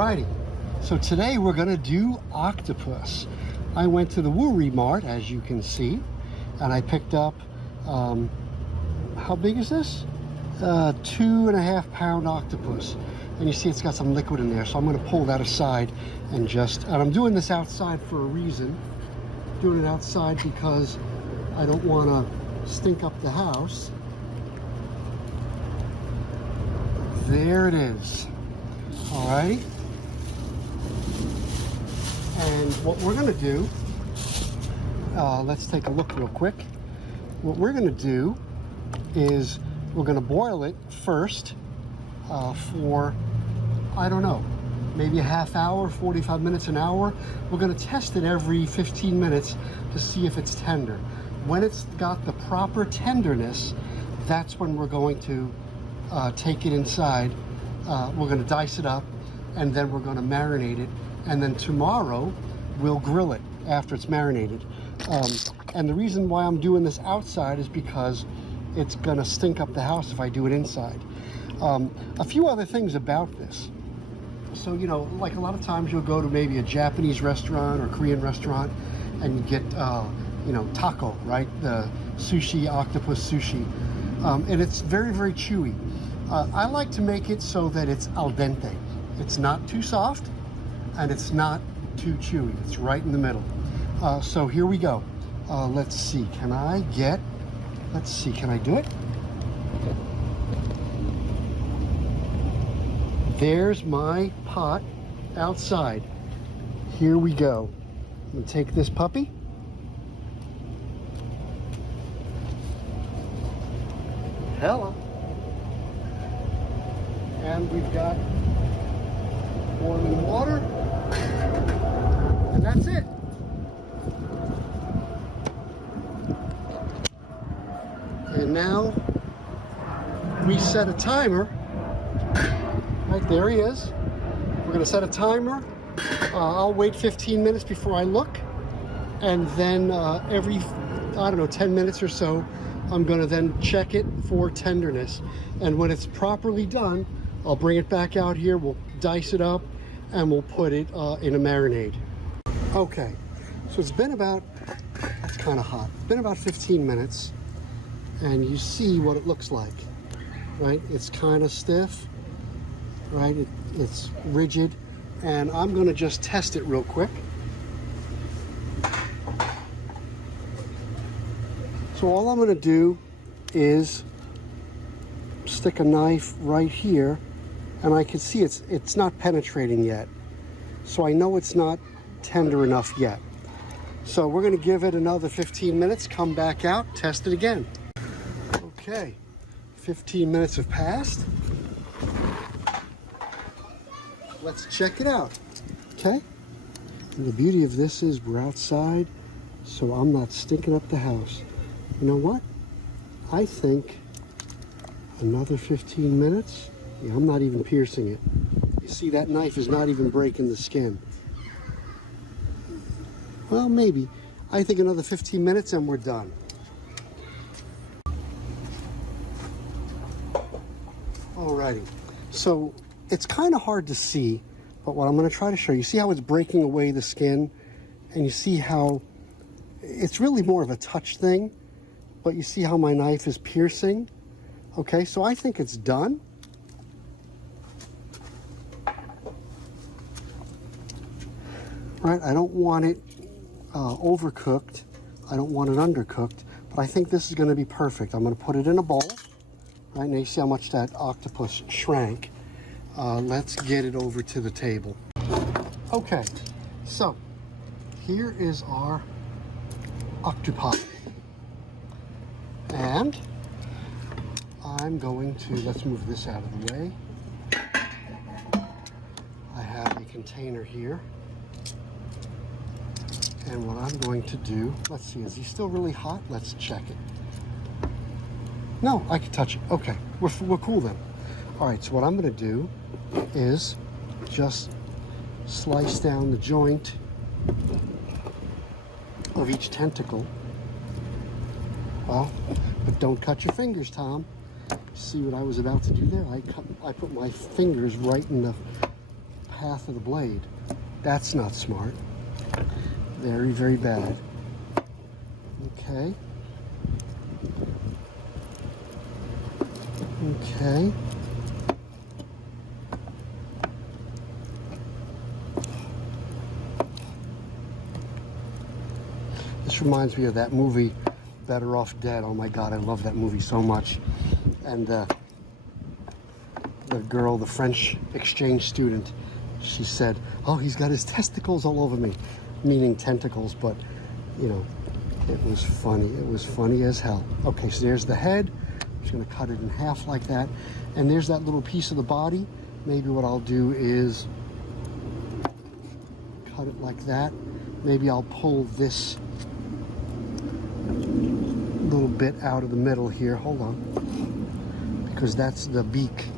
Alrighty, so today we're gonna do octopus. I went to the Woory Mart, as you can see, and I picked up, how big is this? 2.5 pound octopus. And you see it's got some liquid in there, so I'm gonna pull that aside and I'm doing this outside for a reason. Doing it outside because I don't wanna stink up the house. There it is. Alrighty. And what we're gonna do, let's take a look real quick. What we're gonna do is we're gonna boil it first for, I don't know, maybe a half hour, 45 minutes, an hour. We're gonna test it every 15 minutes to see if it's tender. When it's got the proper tenderness, that's when we're going to take it inside. We're gonna dice it up, and then we're gonna marinate it, and then tomorrow we'll grill it after it's marinated. And the reason why I'm doing this outside is because it's gonna stink up the house if I do it inside. A few other things about this. So, you know, like a lot of times you'll go to maybe a Japanese restaurant or Korean restaurant and you get, you know, taco, right? The sushi, octopus sushi. And it's very, very chewy. I like to make it so that it's al dente. It's not too soft and it's not too chewy. It's right in the middle. So here we go. Let's see, can I do it? There's my pot outside. Here we go. I'm gonna take this puppy. Hello. And we've got boiling water. And that's it. And now we set a timer. Right there he is. We're gonna set a timer. I'll wait 15 minutes before I look. And then every, I don't know, 10 minutes or so, I'm gonna then check it for tenderness. And when it's properly done, I'll bring it back out here, we'll dice it up, and we'll put it in a marinade. Okay, so it's been about, that's kind of hot. It's been about 15 minutes, and you see what it looks like, right? It's kind of stiff, right? It's rigid, and I'm gonna just test it real quick. So all I'm gonna do is stick a knife right here, and I can see it's not penetrating yet. So I know it's not tender enough yet. So we're gonna give it another 15 minutes, come back out, test it again. Okay, 15 minutes have passed. Let's check it out, okay? And the beauty of this is we're outside, so I'm not stinking up the house. You know what? I think another 15 minutes. Yeah, I'm not even piercing it. You see that knife is not even breaking the skin. Well, maybe. I think another 15 minutes and we're done. Alrighty. So it's kind of hard to see, but what I'm going to try to show you, see how it's breaking away the skin? And you see how it's really more of a touch thing, but you see how my knife is piercing? Okay, so I think it's done. Right, I don't want it overcooked. I don't want it undercooked, but I think this is gonna be perfect. I'm gonna put it in a bowl. Right, now you see how much that octopus shrank. Let's get it over to the table. Okay, so here is our octopi. And I'm going to, let's move this out of the way. I have a container here. And what I'm going to do, let's see, is he still really hot? Let's check it. No, I can touch it. Okay, we're cool then. All right, so what I'm gonna do is just slice down the joint of each tentacle. Well, but don't cut your fingers, Tom. See what I was about to do there? I put my fingers right in the path of the blade. That's not smart. Very, very bad. Okay. Okay. This reminds me of that movie, Better Off Dead. Oh my God, I love that movie so much. And the girl, the French exchange student, she said, "Oh, he's got his testicles all over me," meaning tentacles, but you know, it was funny. It was funny as hell. Okay, so there's the head. I'm just gonna cut it in half like that. And there's that little piece of the body. Maybe what I'll do is cut it like that. Maybe I'll pull this little bit out of the middle here. Hold on. Because that's the beak.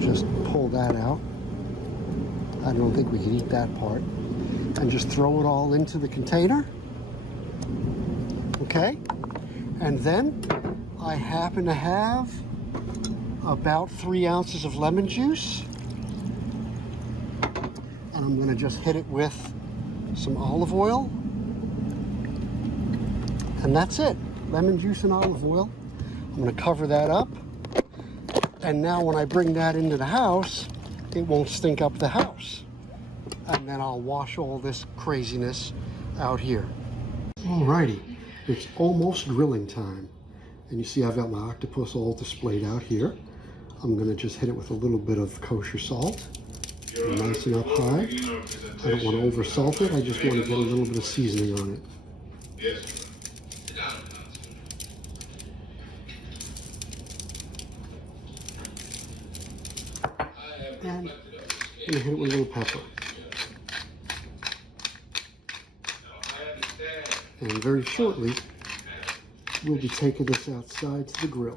Just pull that out. I don't think we can eat that part. And just throw it all into the container. Okay? And then I happen to have about 3 ounces of lemon juice. And I'm gonna just hit it with some olive oil. And that's it. Lemon juice and olive oil. I'm gonna cover that up. And now when I bring that into the house, it won't stink up the house. And then I'll wash all this craziness out here. Alrighty, it's almost grilling time. And you see I've got my octopus all displayed out here. I'm gonna just hit it with a little bit of kosher salt. Nice and up high. I don't want to over salt it, I just want to get a little bit of seasoning on it. And I'm gonna hit it with a little pepper. And very shortly, we'll be taking this outside to the grill.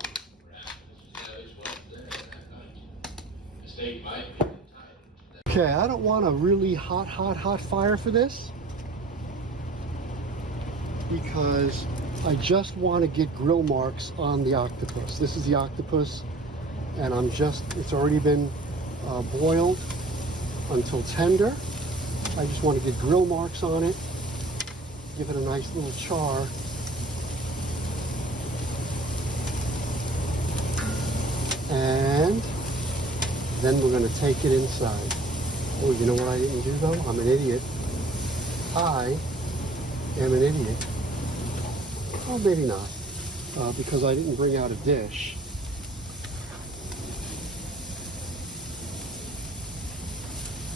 Okay, I don't want a really hot fire for this because I just want to get grill marks on the octopus. This is the octopus, and it's already been boiled until tender. I just want to get grill marks on it, give it a nice little char. And then we're going to take it inside. Oh, you know what I didn't do though? I'm an idiot. I am an idiot. Well, maybe not, because I didn't bring out a dish.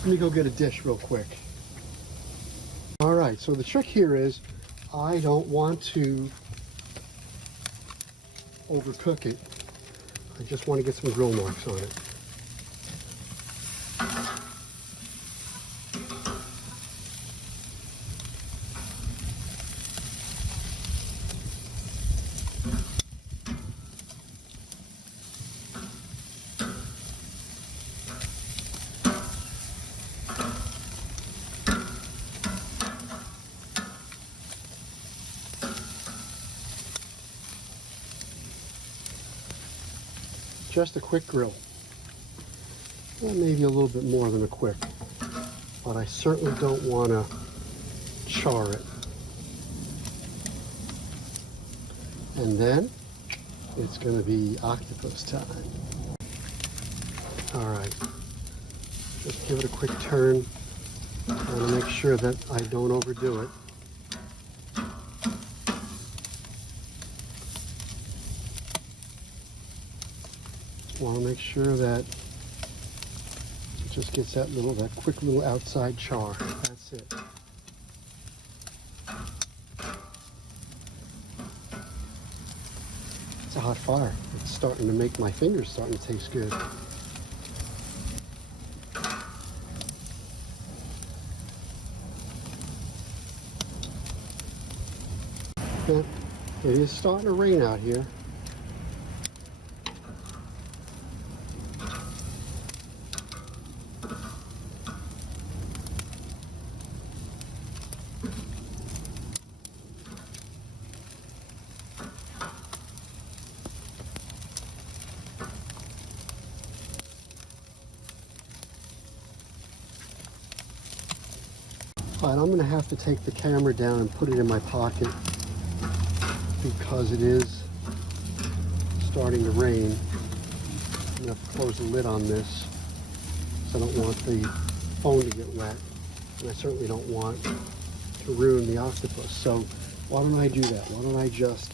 Let me go get a dish real quick. All right, so the trick here is I don't want to overcook it. I just want to get some grill marks on it. Just a quick grill. Well, maybe a little bit more than a quick, but I certainly don't want to char it. And then it's going to be octopus time. All right, just give it a quick turn. I want to make sure that I don't overdo it. Want to make sure that it just gets that quick little outside char. That's it. It's a hot fire. It's starting to make my fingers starting to taste good. Now, it is starting to rain out here. All right, I'm gonna have to take the camera down and put it in my pocket because it is starting to rain. I'm gonna have to close the lid on this, so I don't want the phone to get wet, and I certainly don't want to ruin the octopus. So why don't I do that? Why don't I just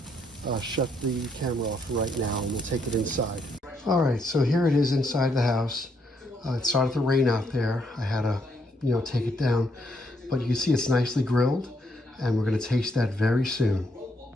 shut the camera off right now, and we'll take it inside. All right, so here it is inside the house. It started to rain out there. I had to, take it down, but you can see it's nicely grilled, and we're gonna taste that very soon.